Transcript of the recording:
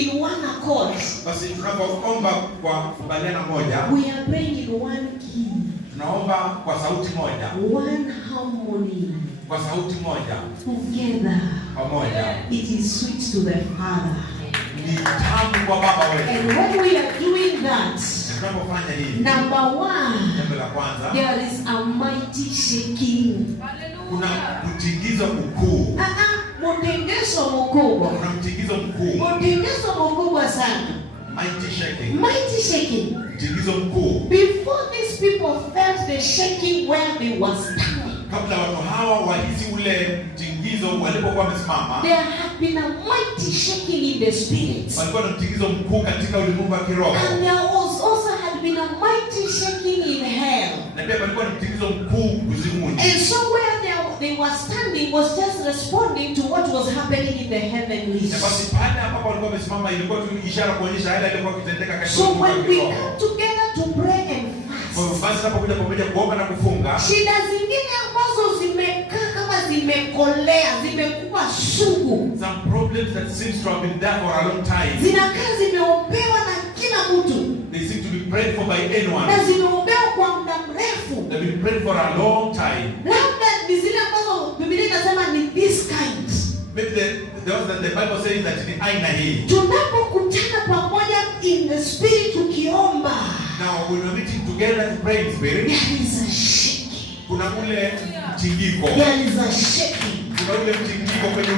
in one accord, basi tunapoomba kwa kubaliana moja, we are praying in one key, tunaomba kwa sauti moja, one harmony, kwa sauti moja, together. pamoja. It is sweet to the Father. Ni tamu kwa Baba wetu. And when we are doing that, Tunapofanya hivi, number one, jambo la kwanza, there is a mighty shaking. kuna mtingizo mkuu. Mtingizo mkubwa. Kuna mtingizo mkuu. Mtingizo mkubwa sana. Mighty shaking. Mighty shaking. Mtingizo mkuu. Before these people felt the shaking where they were standing, kabla watu hawa wahisi ule mtingizo walipokuwa wamesimama, there had been a mighty shaking in the spirit. walikuwa na mtingizo mkuu katika ulimwengu wa kiroho. And there was also had been a mighty shaking in hell. Na pia walikuwa na mtingizo mkuu kuzimuni. And so where they were standing was just responding to what was happening in the heavenlies. Na basi pale ambapo walikuwa wamesimama ilikuwa tu ishara kuonyesha yale yalikuwa yakitendeka katika So ulimwengu wa when we kiroho. come together to pray and Kwa fast, basi tunapokuja pamoja kuomba na kufunga, shida zingine ambazo zimekaa kama zimekolea, zimekuwa sugu, some problems that seems to have been there for a long time, zinakaa zimeombewa na kila mtu, they seem to be prayed for by anyone. na zimeombewa kwa muda mrefu. They've been prayed for a long time. Labda ni zile ambazo Biblia inasema ni this kind. Maybe the Bible says that ni aina hii. Tunapokutana pamoja in the spirit tukiomba, Now when we're meeting together to pray in spirit, there is a shaking. kuna ule mtingiko. There is a shaking. Kuna ule mtingiko kwenye